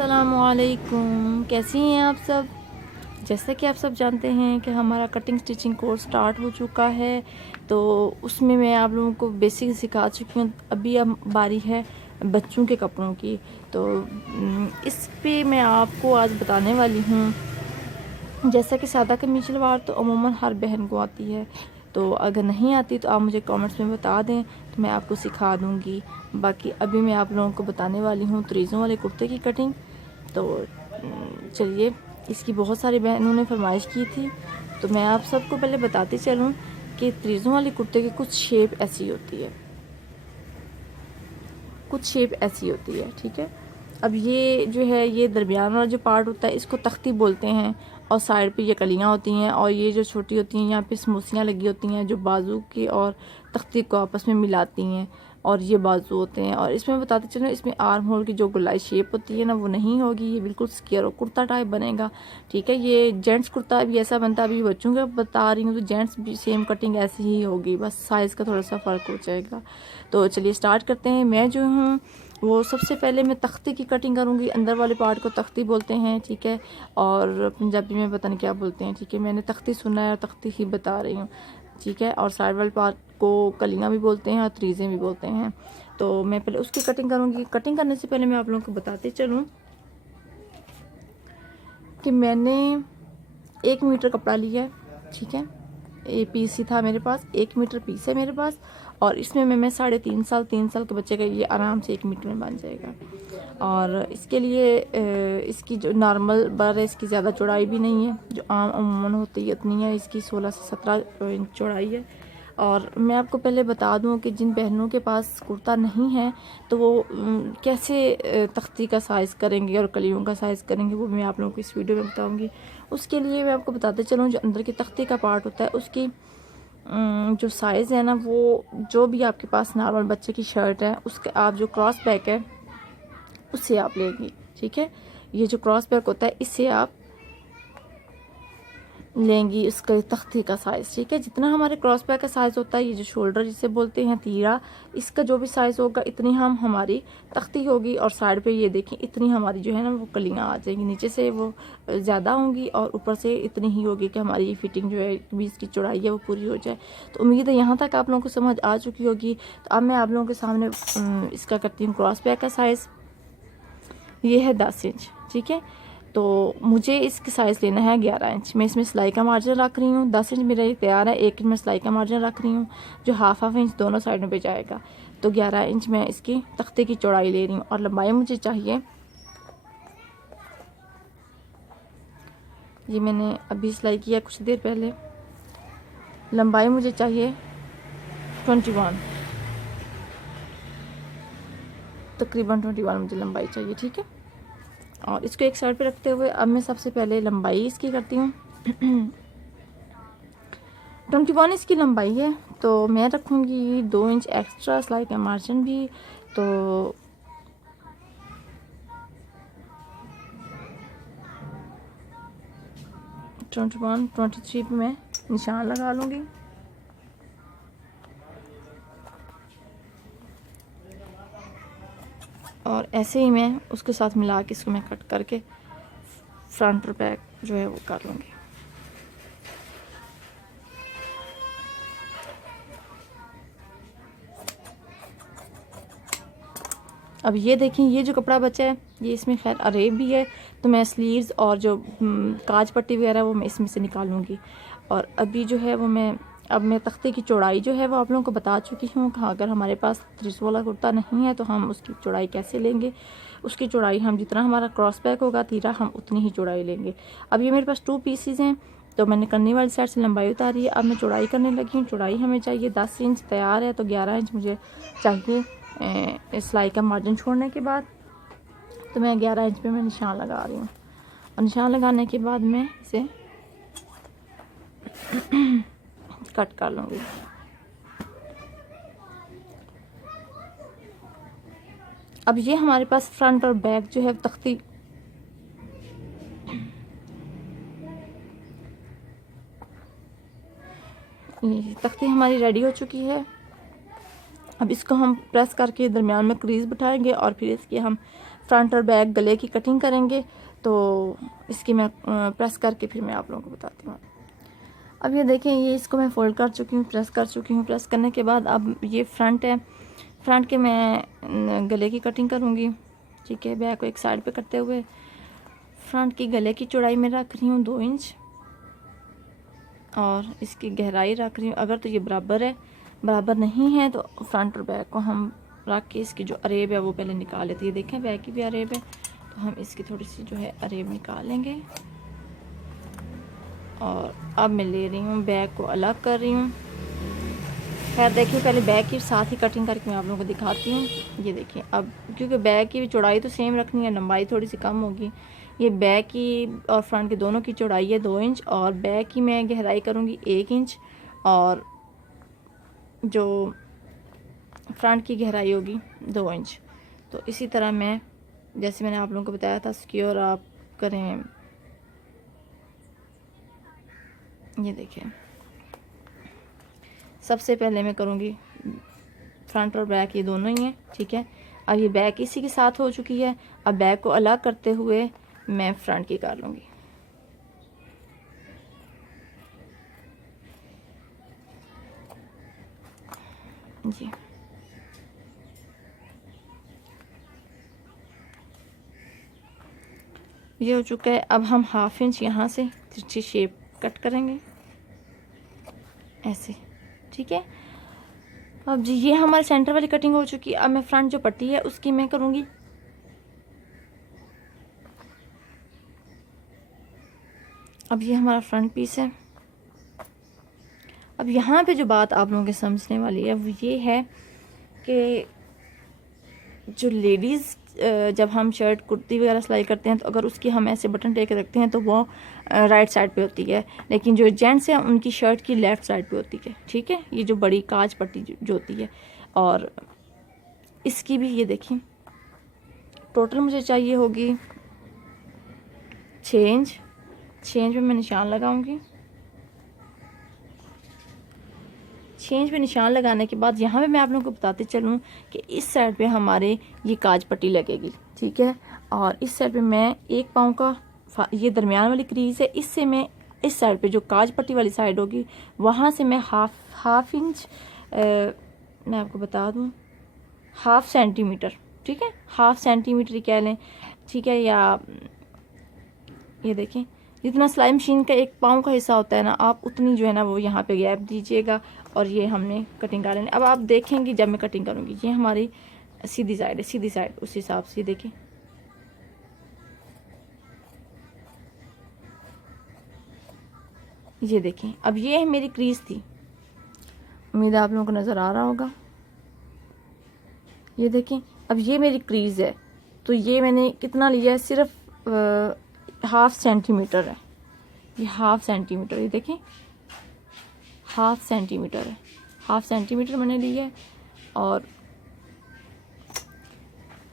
अस्सलामुअलैकुम, कैसी हैं आप सब। जैसे कि आप सब जानते हैं कि हमारा कटिंग स्टिचिंग कोर्स स्टार्ट हो चुका है, तो उसमें मैं आप लोगों को बेसिक सिखा चुकी हूँ। अभी अब बारी है बच्चों के कपड़ों की, तो इस पे मैं आपको आज बताने वाली हूँ। जैसा कि सादा कमीज सलवार तो अमूमन हर बहन को आती है, तो अगर नहीं आती तो आप मुझे कमेंट्स में बता दें तो मैं आपको सिखा दूँगी। बाकी अभी मैं आप लोगों को बताने वाली हूँ तरीज़ों वाले कुर्ते की कटिंग। तो चलिए, इसकी बहुत सारी बहनों ने फरमाइश की थी, तो मैं आप सबको पहले बताते चलूँ कि तरीज़ों वाले कुर्ते की कुछ शेप ऐसी होती है, कुछ शेप ऐसी होती है, ठीक है। अब ये जो है, ये दरमियान वाला जो पार्ट होता है इसको तख्ती बोलते हैं, और साइड पे ये कलियाँ होती हैं, और ये जो छोटी होती हैं यहाँ पे समूसियाँ लगी होती हैं जो बाजू की और तख्ती को आपस में मिलाती हैं, और ये बाजू होते हैं। और इसमें बताते चलो, इसमें आर्म होल की जो गोलाई शेप होती है ना वो नहीं होगी, ये बिल्कुल स्क्वायर कुर्ता टाइप बनेगा, ठीक है। ये जेंट्स कुर्ता भी ऐसा बनता है, अभी बच्चों का बता रही हूँ तो जेंट्स भी सेम कटिंग ऐसी ही होगी, बस साइज़ का थोड़ा सा फ़र्क हो जाएगा। तो चलिए स्टार्ट करते हैं। मैं जो हूँ वो सबसे पहले मैं तख्ती की कटिंग करूँगी। अंदर वाले पार्ट को तख्ती बोलते हैं, ठीक है, और पंजाबी में पता नहीं क्या बोलते हैं, ठीक है। मैंने तख्ती सुना है और तख्ती ही बता रही हूँ, ठीक है। और साइड वाले पार्ट को कलियाँ भी बोलते हैं और तरीज़ें भी बोलते हैं। तो मैं पहले उसकी कटिंग करूँगी। कटिंग करने से पहले मैं आप लोगों को बताते चलूँ कि मैंने 1 मीटर कपड़ा लिया है, ठीक है। ये पीस ही था मेरे पास, 1 मीटर पीस है मेरे पास, और इसमें मैं 3 साल के बच्चे का ये आराम से 1 मीटर में बन जाएगा। और इसके लिए इसकी जो नॉर्मल बर है, इसकी ज़्यादा चौड़ाई भी नहीं है, जो आम अमूमन होती है उतनी है, इसकी 16 से 17 इंच चौड़ाई है। और मैं आपको पहले बता दूं कि जिन बहनों के पास कुर्ता नहीं है तो वो कैसे तख्ती का साइज़ करेंगे और कलियों का साइज़ करेंगे, वो मैं आप लोगों को इस वीडियो में बताऊंगी। उसके लिए मैं आपको बताते चलूँ, जो अंदर की तख्ती का पार्ट होता है उसकी जो साइज़ है ना, वो जो भी आपके पास नॉर्मल बच्चे की शर्ट है उसके आप जो क्रॉस बैक है उससे आप लेंगी, ठीक है। ये जो क्रॉस बैक होता है इससे आप लेंगी उसका तख्ती का साइज़, ठीक है। जितना हमारे क्रॉस बैक का साइज़ होता है, ये जो शोल्डर जिसे बोलते हैं तीरा, इसका जो भी साइज़ होगा इतनी हमारी तख्ती होगी। और साइड पे ये देखें, इतनी हमारी जो है ना वो कलियाँ आ जाएंगी, नीचे से वो ज़्यादा होंगी और ऊपर से इतनी ही होगी कि हमारी ये फिटिंग जो है बीच की चौड़ाई है वो पूरी हो जाए। तो उम्मीद है यहाँ तक आप लोगों को समझ आ चुकी होगी। तो अब मैं आप लोगों के सामने इसका करती हूँ क्रॉस बैक का साइज़। ये है 10 इंच, ठीक है। तो मुझे इसकी साइज़ लेना है 11 इंच। मैं इसमें सिलाई का मार्जिन रख रही हूँ, 10 इंच मेरा ये तैयार है, 1 इंच मैं सिलाई का मार्जिन रख रही हूँ जो हाफ इंच दोनों साइडों पे जाएगा। तो 11 इंच मैं इसकी तख्ते की चौड़ाई ले रही हूँ। और लंबाई मुझे चाहिए, ये मैंने अभी सिलाई किया कुछ देर पहले, लंबाई मुझे चाहिए 21, तकरीबन 21 मुझे लंबाई चाहिए, ठीक है। और इसको एक साइड पे रखते हुए अब मैं सबसे पहले लंबाई इसकी करती हूँ। 21 इसकी लंबाई है, तो मैं रखूँगी 2 इंच एक्स्ट्रा सिलाई का मार्जिन भी। तो ट्वेंटी 23 पे मैं निशान लगा लूँगी। और ऐसे ही मैं उसके साथ मिला के इसको मैं कट करके फ्रंट और बैक जो है वो कर लूँगी। अब ये देखें, ये जो कपड़ा बचा है ये इसमें खैर अरेब भी है, तो मैं स्लीव्स और जो काज पट्टी वगैरह वो मैं इसमें से निकालूंगी। और अभी जो है वो मैं तख्ते की चौड़ाई जो है वो आप लोगों को बता चुकी हूँ कि अगर हमारे पास 30 वाला कुर्ता नहीं है तो हम उसकी चौड़ाई कैसे लेंगे। उसकी चौड़ाई हम जितना हमारा क्रॉस बैक होगा तीरा, हम उतनी ही चौड़ाई लेंगे। अब ये मेरे पास 2 पीसीज हैं, तो मैंने करने वाली साइड से लंबाई उतारी है। अब मैं चौड़ाई करने लगी हूँ। चौड़ाई हमें चाहिए 10 इंच तैयार है, तो 11 इंच मुझे चाहिए सिलाई का मार्जिन छोड़ने के बाद। तो मैं 11 इंच पे मैं निशान लगा रही हूँ, और निशान लगाने के बाद मैं इसे कट कर लूँगी। अब ये हमारे पास फ्रंट और बैक जो है तख्ती हमारी रेडी हो चुकी है। अब इसको हम प्रेस करके दरमियान में क्रीज बिठाएंगे और फिर इसकी हम फ्रंट और बैक गले की कटिंग करेंगे। तो इसकी मैं प्रेस करके फिर मैं आप लोगों को बताती हूँ। अब ये देखें, ये इसको मैं फोल्ड कर चुकी हूँ, प्रेस कर चुकी हूँ। प्रेस करने के बाद अब ये फ्रंट है, फ्रंट के मैं गले की कटिंग करूँगी, ठीक है। बैक को एक साइड पे करते हुए फ्रंट की गले की चौड़ाई में रख रही हूँ 2 इंच और इसकी गहराई रख रही हूँ। अगर तो ये बराबर है, बराबर नहीं है तो फ्रंट और बैक को हम रख के इसकी जो अरेब है वो पहले निकाल लेते हैं। देखें बैक की भी अरेब है, तो हम इसकी थोड़ी सी जो है अरेब निकाल लेंगे। और अब मैं ले रही हूँ, बैक को अलग कर रही हूँ। खैर देखिए, पहले बैक की साथ ही कटिंग करके मैं आप लोगों को दिखाती हूँ। ये देखिए, अब क्योंकि बैक की चौड़ाई तो सेम रखनी है, लंबाई थोड़ी सी कम होगी। ये बैक की और फ्रंट की दोनों की चौड़ाई है 2 इंच और बैक की मैं गहराई करूँगी 1 इंच और जो फ्रंट की गहराई होगी 2 इंच। तो इसी तरह मैं, जैसे मैंने आप लोगों को बताया था, सिक्योर आप करें। ये देखिए, सबसे पहले मैं करूँगी फ्रंट और बैक, ये दोनों ही हैं, ठीक है। अब ये बैक इसी के साथ हो चुकी है। अब बैक को अलग करते हुए मैं फ्रंट की कर लूँगी। जी, ये हो चुका है। अब हम 1/2 इंच यहाँ से तिरछी शेप कट करेंगे ऐसे, ठीक है। अब जी ये हमारी सेंटर वाली कटिंग हो चुकी है। अब मैं फ्रंट जो पट्टी है उसकी मैं करूँगी, अब ये हमारा फ्रंट पीस है। अब यहाँ पे जो बात आप लोगों के समझने वाली है वो ये है कि जो लेडीज़ जब हम शर्ट कुर्ती वगैरह सिलाई करते हैं तो अगर उसकी हम ऐसे बटन टेक रखते हैं तो वो राइट साइड पे होती है, लेकिन जो जेंट्स हैं उनकी शर्ट की लेफ़्ट साइड पे होती है, ठीक है। ये जो बड़ी काज पट्टी जो होती है, और इसकी भी ये देखिए टोटल मुझे चाहिए होगी 6 इंच। 6 इंच में मैं निशान लगाऊंगी। 6 इंच पे निशान लगाने के बाद यहाँ पे मैं आप लोगों को बताते चलूँ कि इस साइड पे हमारे ये काज पट्टी लगेगी, ठीक है। और इस साइड पे मैं 1 पाँव का, ये दरमियान वाली क्रीज है, इससे मैं इस साइड पे जो काज पट्टी वाली साइड होगी वहाँ से मैं हाफ इंच, मैं आपको बता दूँ 1/2 सेंटीमीटर, ठीक है, 1/2 सेंटीमीटर ही कह लें, ठीक है। या ये देखें, जितना सिलाई मशीन का 1 पाँव का हिस्सा होता है ना, आप उतनी जो है ना वो यहाँ पे गैप दीजिएगा। और ये हमने कटिंग कर लेनी। अब आप देखेंगे जब मैं कटिंग करूँगी, ये हमारी सीधी साइड है, सीधी साइड उस हिसाब से देखें। ये देखें, अब ये है मेरी क्रीज थी, उम्मीद है आप लोगों को नज़र आ रहा होगा। ये देखें, अब ये मेरी क्रीज है, तो ये मैंने कितना लिया है, सिर्फ 1/2 सेंटीमीटर है। ये 1/2 सेंटीमीटर, ये देखें 1/2 सेंटीमीटर है, 1/2 सेंटीमीटर मैंने लिया है। और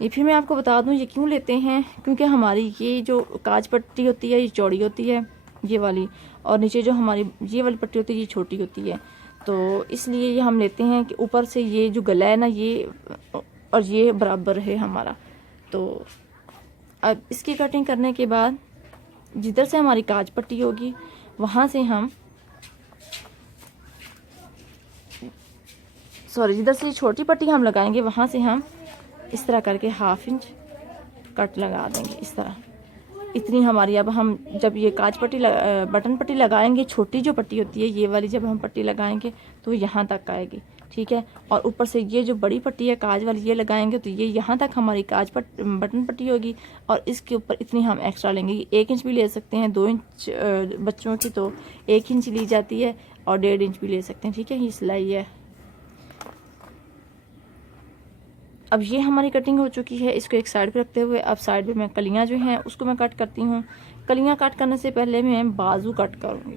ये फिर मैं आपको बता दूं ये क्यों लेते हैं, क्योंकि हमारी ये जो काज पट्टी होती है ये चौड़ी होती है, ये वाली, और नीचे जो हमारी ये वाली पट्टी होती है ये छोटी होती है। तो इसलिए ये हम लेते हैं कि ऊपर से ये जो गला है ना ये और ये बराबर है हमारा। तो अब इसकी कटिंग करने के बाद जिधर से हमारी काज पट्टी होगी वहाँ से हम, जिधर से छोटी पट्टी हम लगाएंगे वहाँ से हम इस तरह करके 1/2 इंच कट लगा देंगे, इस तरह। इतनी हमारी, अब हम जब ये काज पट्टी बटन पट्टी लगाएंगे, छोटी जो पट्टी होती है ये वाली, जब हम पट्टी लगाएंगे तो यहाँ तक आएगी, ठीक है। और ऊपर से ये जो बड़ी पट्टी है काज वाली ये लगाएंगे तो ये यहाँ तक हमारी बटन पट्टी होगी। और इसके ऊपर इतनी हम एक्स्ट्रा लेंगे, 1 इंच भी ले सकते हैं, 2 इंच बच्चों की तो 1 इंच ली जाती है, और 1.5 इंच भी ले सकते हैं, ठीक है। ये सिलाई है। अब ये हमारी कटिंग हो चुकी है, इसको एक साइड पे रखते हुए अब साइड पे मैं कलियां जो हैं उसको मैं कट करती हूँ। कलियां कट करने से पहले मैं बाजू कट करूँगी।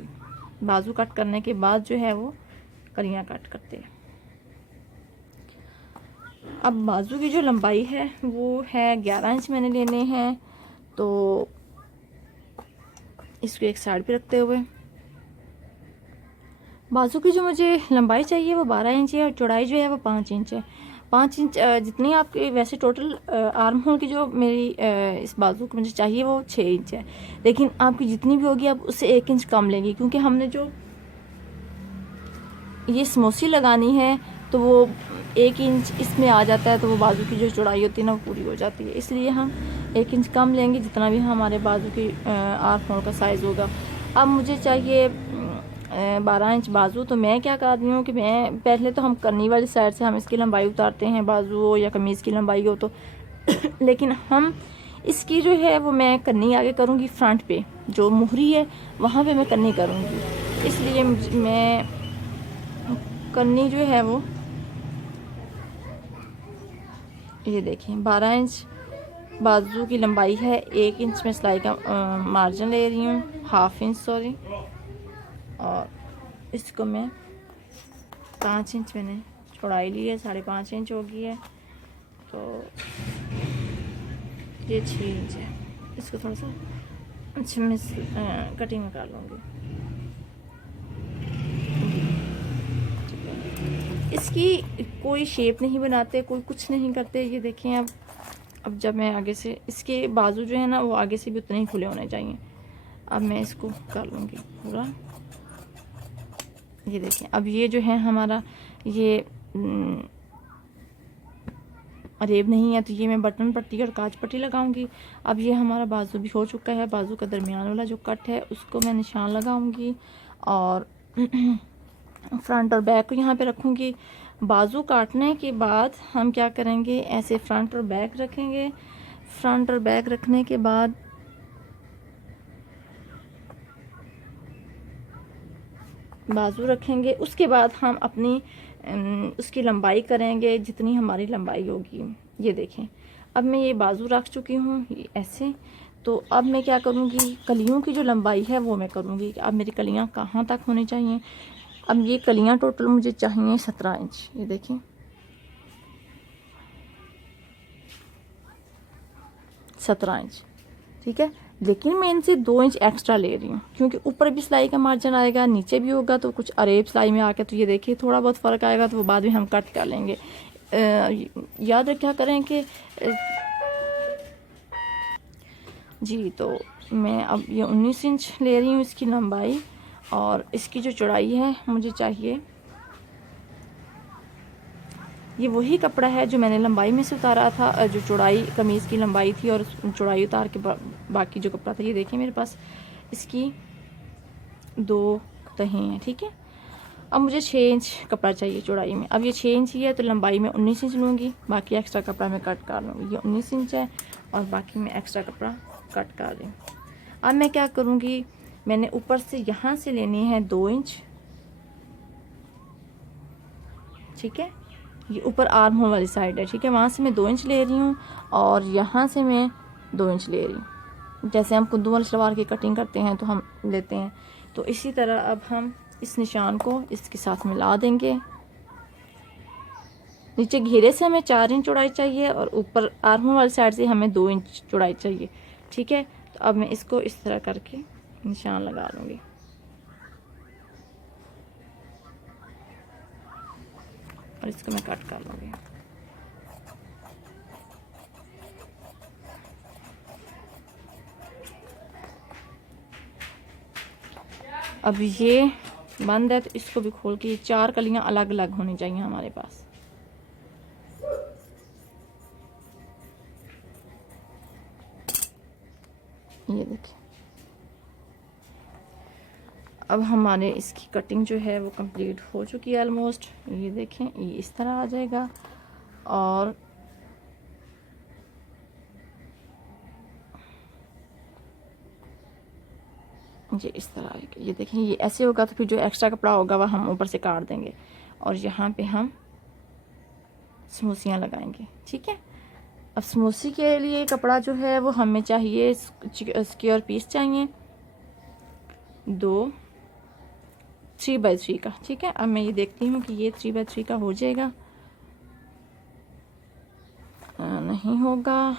बाजू कट करने के बाद जो है वो कलियां कट करते हैं। अब बाजू की जो लंबाई है वो है 11 इंच मैंने लेने हैं। तो इसको एक साइड पे रखते हुए बाजू की जो मुझे लंबाई चाहिए वो 12 इंच है और चौड़ाई जो है वो 5 इंच है। 5 इंच जितनी आपके वैसे टोटल आर्म होल की जो मेरी इस बाजू को मुझे चाहिए वो 6 इंच है, लेकिन आपकी जितनी भी होगी आप उससे 1 इंच कम लेंगी, क्योंकि हमने जो ये समोसी लगानी है तो वो 1 इंच इसमें आ जाता है, तो वो बाजू की जो चौड़ाई होती है ना वो पूरी हो जाती है, इसलिए हम 1 इंच कम लेंगे जितना भी हमारे बाजू की आर्म होल का साइज़ होगा। अब मुझे चाहिए 12 इंच बाजू, तो मैं क्या कर रही हूँ कि मैं पहले तो हम कन्नी वाली साइड से हम इसकी लंबाई उतारते हैं, बाजू हो या कमीज़ की लंबाई हो तो लेकिन हम इसकी जो है वो मैं कन्नी आगे करूँगी, फ्रंट पे जो मुहरी है वहाँ पे मैं कन्नी करूँगी, इसलिए मैं कन्नी जो है वो ये देखें 12 इंच बाजू की लंबाई है, 1 इंच में सिलाई का मार्जिन ले रही हूँ, हाफ इंच सॉरी, और इसको मैं 5 इंच मैंने चौड़ाई ली है, 5.5 इंच हो गई है, तो ये 6 इंच है। इसको थोड़ा सा अच्छा मैं कटिंग में कर लूँगी। इसकी कोई शेप नहीं बनाते, कोई कुछ नहीं करते, ये देखें। अब जब मैं आगे से इसके बाजू जो है ना वो आगे से भी उतने ही खुले होने चाहिए। अब मैं इसको कर लूँगी पूरा, ये देखें। अब ये जो है हमारा ये अरेब नहीं है, तो ये मैं बटन पट्टी और काज पट्टी लगाऊंगी। अब ये हमारा बाजू भी हो चुका है, बाजू का दरमियान वाला जो कट है उसको मैं निशान लगाऊंगी और फ्रंट और बैक को यहाँ पे रखूँगी। बाजू काटने के बाद हम क्या करेंगे, ऐसे फ्रंट और बैक रखेंगे। फ्रंट और बैक रखने के बाद बाजू रखेंगे, उसके बाद हम अपनी उसकी लंबाई करेंगे जितनी हमारी लंबाई होगी। ये देखें, अब मैं ये बाजू रख चुकी हूँ ऐसे। तो अब मैं क्या करूँगी, कलियों की जो लंबाई है वो मैं करूँगी। अब मेरी कलियाँ कहाँ तक होनी चाहिए। अब ये कलियाँ टोटल मुझे चाहिए 17 इंच, ये देखें 17 इंच, ठीक है। लेकिन मैं इनसे 2 इंच एक्स्ट्रा ले रही हूँ, क्योंकि ऊपर भी सिलाई का मार्जिन आएगा, नीचे भी होगा, तो कुछ अरेब सिलाई में आके तो ये देखिए थोड़ा बहुत फ़र्क आएगा, तो वो बाद में हम कट कर लेंगे। याद रखा करें कि जी, तो मैं अब ये 19 इंच ले रही हूँ इसकी लंबाई, और इसकी जो चौड़ाई है मुझे चाहिए, ये वही कपड़ा है जो मैंने लंबाई में से उतारा था, जो चौड़ाई कमीज़ की लंबाई थी और चौड़ाई उतार के बाकी जो कपड़ा था। ये देखिए मेरे पास इसकी 2 तहें हैं, ठीक है। अब मुझे 6 इंच कपड़ा चाहिए चौड़ाई में। अब ये 6 इंच ही है, तो लंबाई में 19 इंच लूँगी, बाकी एक्स्ट्रा कपड़ा मैं कट कर लूँगी। ये 19 इंच है और बाकी मैं एक्स्ट्रा कपड़ा कट कर रही हूँ। अब मैं क्या करूँगी, मैंने ऊपर से यहाँ से लेनी है 2 इंच, ठीक है। ये ऊपर आर्म होल वाली साइड है, ठीक है। वहाँ से मैं 2 इंच ले रही हूँ और यहाँ से मैं 2 इंच ले रही हूँ। जैसे हम कुंदू वाली सलवार की कटिंग करते हैं तो हम लेते हैं, तो इसी तरह अब हम इस निशान को इसके साथ मिला देंगे। नीचे घेरे से हमें 4 इंच चौड़ाई चाहिए और ऊपर आर्म होल वाली साइड से हमें 2 इंच चौड़ाई चाहिए, ठीक है। तो अब मैं इसको इस तरह करके निशान लगा लूँगी और इसको मैं कट कर लूँगी। अब ये बंद है तो इसको भी खोल के 4 कलियां अलग अलग होनी चाहिए हमारे पास। ये देखिए, अब हमारे इसकी कटिंग जो है वो कंप्लीट हो चुकी है ऑलमोस्ट। ये देखें, ये इस तरह आ जाएगा और ये इस तरह आएगा। ये देखें, ये ऐसे होगा, तो फिर जो एक्स्ट्रा कपड़ा होगा वह हम ऊपर से काट देंगे और यहाँ पे हम समोसियाँ लगाएंगे, ठीक है। अब समोसी के लिए कपड़ा जो है वो हमें चाहिए, स्क्वायर पीस चाहिए 2 3x3 का, ठीक है। अब मैं ये देखती हूँ कि ये 3x3 का हो जाएगा, नहीं होगा,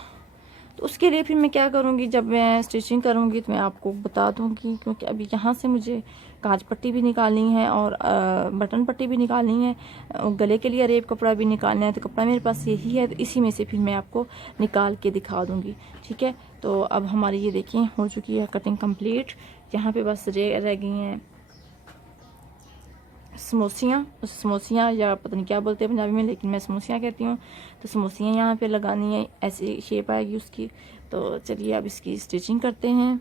तो उसके लिए फिर मैं क्या करूँगी, जब मैं स्टिचिंग करूँगी तो मैं आपको बता दूँगी, क्योंकि अभी यहाँ से मुझे काज पट्टी भी निकालनी है और बटन पट्टी भी निकालनी है, गले के लिए रेप कपड़ा भी निकालना है। तो कपड़ा मेरे पास यही है, तो इसी में से फिर मैं आपको निकाल के दिखा दूँगी, ठीक है। तो अब हमारी ये देखिए हो चुकी है कटिंग कंप्लीट। यहाँ पे बस रह गई हैं समोसियाँ या पता नहीं क्या बोलते हैं पंजाबी में, लेकिन मैं समोसियाँ कहती हूँ। तो समोसियाँ यहाँ पे लगानी है, ऐसी शेप आएगी उसकी। तो चलिए अब इसकी स्टिचिंग करते हैं।